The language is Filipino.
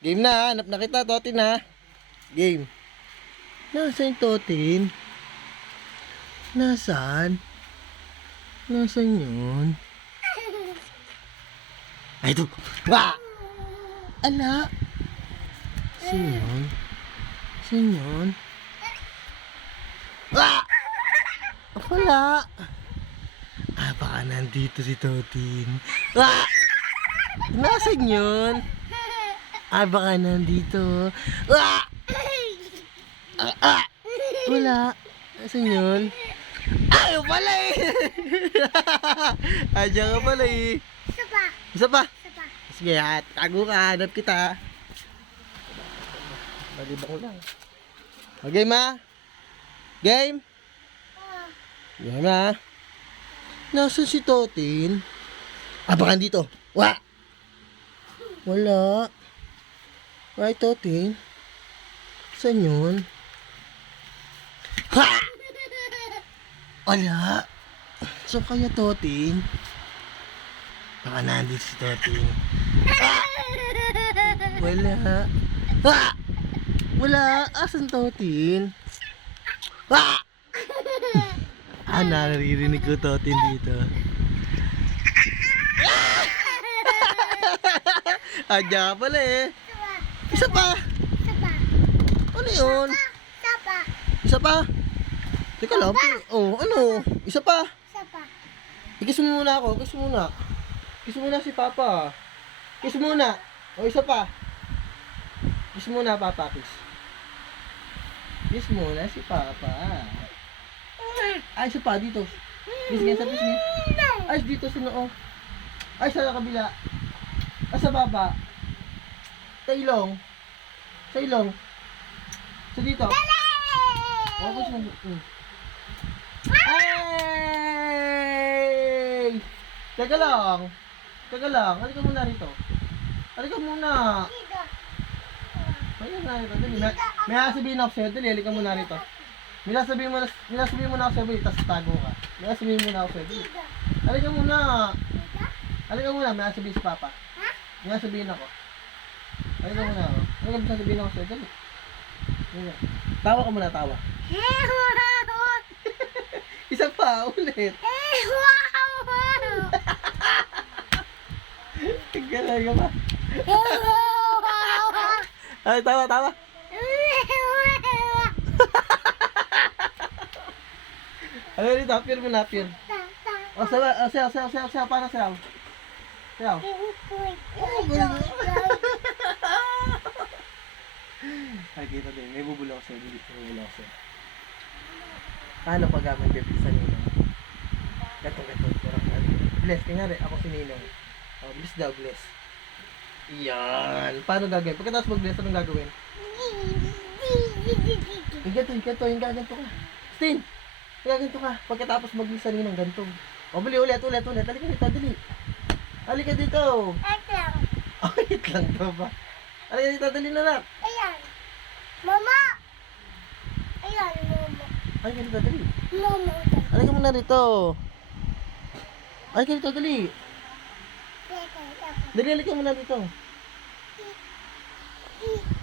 Game na, hanap na kita, Totin ha. Game. Nasaan Totin? Nasaan? Nasaan yun? Ay, ito. Wah! Ala! Saan yun? Saan yun? Ah! Wala! Ah, baka nandito si Totin. Ah! Nasaan yun? Ah, baka nandito. Ah! Ah! ah! Wala. Nasaan yun? Ay, pala eh! Andiyan ka pala eh. Isa pa. Isa pa. Isa pa. Sige, at tago ka, hanap kita. Balibang lang. O, game ha? Game? Ah, Game ha? Nasaan si Totin? Ah, baka dito. Wa! Wala. Wala Totin. Saan yun? Ha! Wala. Saan kaya Totin? Baka nandito si Totin. Ah! Wala. Ah! Wala. Asan Totin? Ah! Ah, naririnig ko Totin dito. Ah, diyan ka pala eh. Isa pa. Isa pa. Ano yun? Isa pa. Isa pa. Teka lang. Oh, ano? Isa pa. Isa pa. Ikis mo muna ako. Kiss muna. Kiss muna si Papa. Kiss muna. O, isa pa. Kiss muna, Papa. Kiss. Kiss muna si Papa. Ay, isa pa. Dito. Kiss nga sa kiss nga. Ay, dito sa noo. Ay, sa kabila. Ay, sa baba. Sa ilong. Sa ilong. Sa dito. Kiss mo. Mm. Ay! Teka lang. Teka lang. Halika muna rito. Halika muna. Ayun na rito. Dali. May, may sasabihin ako sa'yo. Dali, halika muna rito. May sasabihin mo na, may sasabihin mo na ako sa'yo. Dali, tapos tago ka. May sasabihin mo na ako sa'yo. Dali. Halika muna. Halika muna. May sasabihin si Papa. Ha? May sasabihin ako. Halika muna ako. Halika may sasabihin ako sa'yo. Dali. Halika. Tawa ka muna, tawa. Eh. Isa pa, ulit. Eh. Galing ka ba? Eh. Ay, tawa, tawa. Ano dito? Appear mo na, ta. O, sawa, o, sayaw, sayaw, sayaw, sayaw, paano sayaw? Sayaw. Ay, kita din. May bubula ko sa'yo. May bubula ko sa'yo. Paano pag may bibig sa ninong? Gato, gato. Ano, bless. Tingnan ako si ninong. O, bless daw, bless. Yan. Paano gagawin? Pagkatapos mag-bless, anong gagawin? Yung ganito, yung gaganto ka. Stin! Yung gaganto ka. Pagkatapos mag-bless sa ninong, ganito. O, bali, ulit, ulit, ulit. Halika dito, dali. Halika dito. Atlang. Oh, wait lang to ba? Halika dito, dali na lang. Ayan. Mama. Ayan, Halika dito, dali. Mama. Halika muna rito. Halika dito, dali. Dali, halika muna dito. I-